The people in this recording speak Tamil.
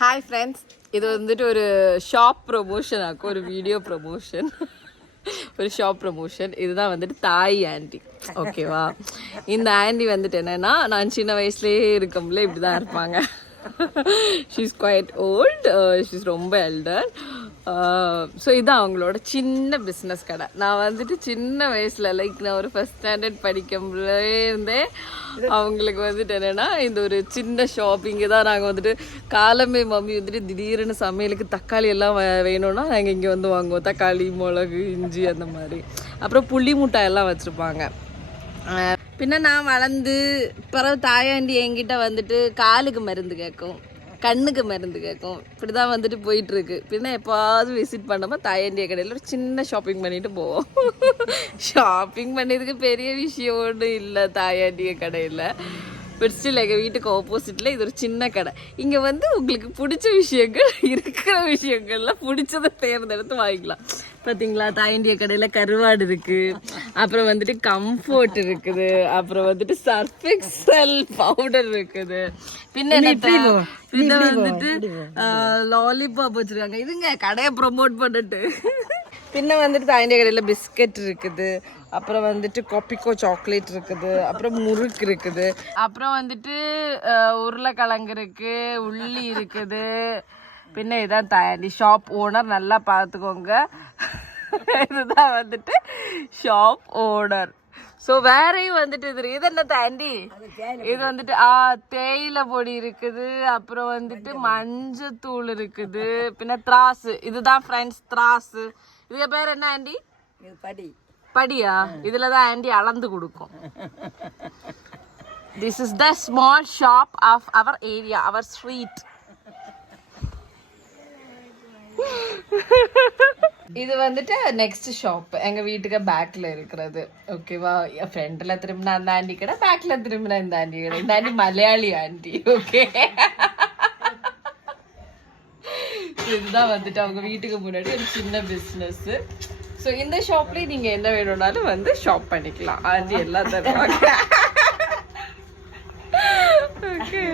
ஹாய் ஃப்ரெண்ட்ஸ், இது வந்துட்டு ஒரு ஷாப் ப்ரொமோஷன் ஆக்கும், ஒரு வீடியோ ப்ரொமோஷன், ஒரு ஷாப் ப்ரொமோஷன். இதுதான் வந்துட்டு தாய் ஆண்டி, ஓகேவா? இந்த ஆண்டி வந்துட்டு என்னன்னா, நான் சின்ன வயசுலேயே இருக்கும்போது இப்படி தான் இருப்பாங்க. ஷீஸ் குவைட் ஓல்ட், ஷீஸ் ரொம்ப எல்டர். ஸோ இதுதான் அவங்களோட சின்ன பிஸ்னஸ் கடை. நான் வந்துட்டு சின்ன வயசில் நான் ஒரு ஃபர்ஸ்ட் ஸ்டாண்டர்ட் படிக்கும்போதே இருந்தே அவங்களுக்கு வந்துட்டு என்னென்னா இந்த ஒரு சின்ன ஷாப்பிங்கு தான். நாங்கள் வந்துட்டு காலமே மம்மி வந்துட்டு திடீர்னு சமையலுக்கு தக்காளி எல்லாம் வேணும்னா நாங்கள் இங்கே வந்து வாங்குவோம். தக்காளி, மிளகு, இஞ்சி அந்த மாதிரி. அப்புறம் புளி முட்டாய் எல்லாம் வச்சுருப்பாங்க. பின்ன நான் வளர்ந்து பிறகு தாயாண்டி என்கிட்ட வந்துட்டு காலுக்கு மருந்து கேட்கும், கண்ணுக்கு மருந்து கேட்கும். இப்படி தான் வந்துட்டு போயிட்டுருக்கு. பின்ன எப்போவாவது விசிட் பண்ணாமல் தாயாண்டிய கடையில் ஒரு சின்ன ஷாப்பிங் பண்ணிட்டு போவோம். ஷாப்பிங் பண்ணதுக்கு பெரிய விஷயம் ஒன்றும் இல்லை தாயாண்டிய கடையில். பட் ஸ்டில் எங்கள் வீட்டுக்கு ஆப்போசிட்டில் இது ஒரு சின்ன கடை. இங்கே வந்து உங்களுக்கு பிடிச்ச விஷயங்கள், இருக்கிற விஷயங்கள்லாம் பிடிச்சதை தேர்ந்தெடுத்து வாங்கிக்கலாம். பார்த்தீங்களா, தாயண்டிய கடையில் கருவாடு இருக்குது, அப்புறம் வந்துட்டு கம்ஃபோர்ட் இருக்குது, அப்புறம் வந்துட்டு சர்ஃப் எக்ஸல் பவுடர் இருக்குது, பின்ன வந்துட்டு லாலிபாப் வச்சுருக்காங்க. இதுங்க கடையை ப்ரொமோட் பண்ணிட்டு. பின்ன வந்துட்டு தாயண்டிய கடையில் பிஸ்கட் இருக்குது, அப்புறம் வந்துட்டு கொப்பிக்கோ சாக்லேட் இருக்குது, அப்புறம் முறுக்கு இருக்குது, அப்புறம் வந்துட்டு உருளைக்கிழங்கு இருக்குது, உள்ளி இருக்குது. பின்ன இதான் தாண்டி ஷாப் ஓனர், நல்லா பார்த்துக்கோங்க. இதுதான் வந்துட்டு ஷாப் ஓனர். ஸோ வேறையும் வந்துட்டு இது என்ன தாண்டி, இது வந்துட்டு தேயிலை பொடி இருக்குது, அப்புறம் வந்துட்டு மஞ்சத்தூள் இருக்குது, பின்ன திராசு. இதுதான் ஃப்ரெண்ட்ஸ் திராசு. இதுக்கு பேர் என்ன ஆண்டி? படி. படியா? இதுல தான் ஆண்டி அளந்து கொடுக்கும். This is the small shop of our area, our street. இது வந்துட்டு நெக்ஸ்ட் ஷாப் எங்க வீட்டுக்கு பேக்ல இருக்கிறது, ஓகேவா? ஃப்ரண்ட்ல திரும்பினா அந்த ஆண்டி கடை, பேக்ல திரும்பினா இந்த ஆண்டி கடை. இந்த ஆண்டி மலையாளி ஆண்டி, ஓகே? இதுதான் வந்துட்டு அவங்க வீட்டுக்கு முன்னாடி ஒரு சின்ன பிஸ்னஸ். ஸோ இந்த ஷாப்லேயே நீங்கள் என்ன வேணும்னாலும் வந்து ஷாப் பண்ணிக்கலாம். ஆண்டி எல்லாம் தருவாங்க, ஓகே?